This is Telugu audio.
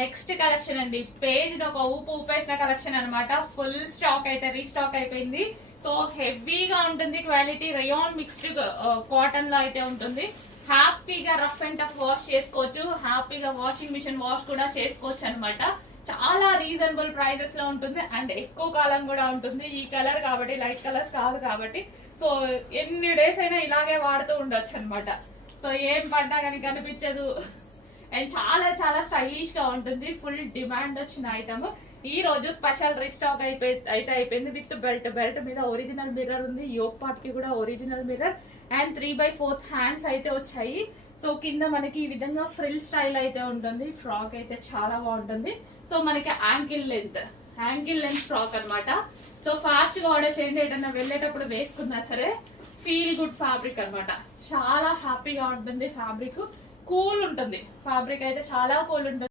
నెక్స్ట్ కలెక్షన్ అండి, పేజ్ ఒక ఊపు ఊపేసిన కలెక్షన్ అన్నమాట. ఫుల్ స్టాక్ అయితే రీస్టాక్ అయిపోయింది. సో హెవీగా ఉంటుంది క్వాలిటీ, రేయాన్ మిక్స్డ్ కాటన్ లో అయితే ఉంటుంది. హ్యాపీగా రఫ్ అండ్ టఫ్ వాష్ చేసుకోవచ్చు, హ్యాపీగా వాషింగ్ మిషన్ వాష్ కూడా చేసుకోవచ్చు అనమాట. చాలా రీజనబుల్ ప్రైజెస్ లో ఉంటుంది అండ్ ఎక్కువ కాలం కూడా ఉంటుంది. ఈ కలర్ కాబట్టి, లైట్ కలర్స్ కాదు కాబట్టి, సో ఎన్ని డేస్ అయినా ఇలాగే వాడుతూ ఉండొచ్చు అనమాట. సో ఏం పడ్డా కానీ కనిపించదు అండ్ చాలా చాలా స్టైలిష్ గా ఉంటుంది. ఫుల్ డిమాండ్ వచ్చిన ఐటమ్. ఈ రోజు స్పెషల్ రీస్టాక్ అయిపోయింది విత్ బెల్ట్ మీద ఒరిజినల్ మిర్రర్ ఉంది. యోక్ పార్ట్ కి కూడా ఒరిజినల్ మిర్రర్ అండ్ 3/4 హ్యాండ్స్ అయితే వచ్చాయి. సో కింద మనకి ఈ విధంగా ఫ్రిల్ స్టైల్ అయితే ఉంటుంది. ఫ్రాక్ అయితే చాలా బాగుంటుంది. సో మనకి యాంకిల్ లెంత్ ఫ్రాక్ అన్నమాట. సో ఫాస్ట్ గా ఆర్డర్ చేయండి, ఏదైనా వెళ్ళేటప్పుడు వేసుకున్నా సరే. ఫీల్ గుడ్ ఫ్యాబ్రిక్ అన్నమాట, చాలా హ్యాపీగా ఉంటుంది. ఫ్యాబ్రిక్ కూల్ ఉంటుంది, ఫ్యాబ్రిక్ అయితే చాలా కూల్ ఉంటుంది.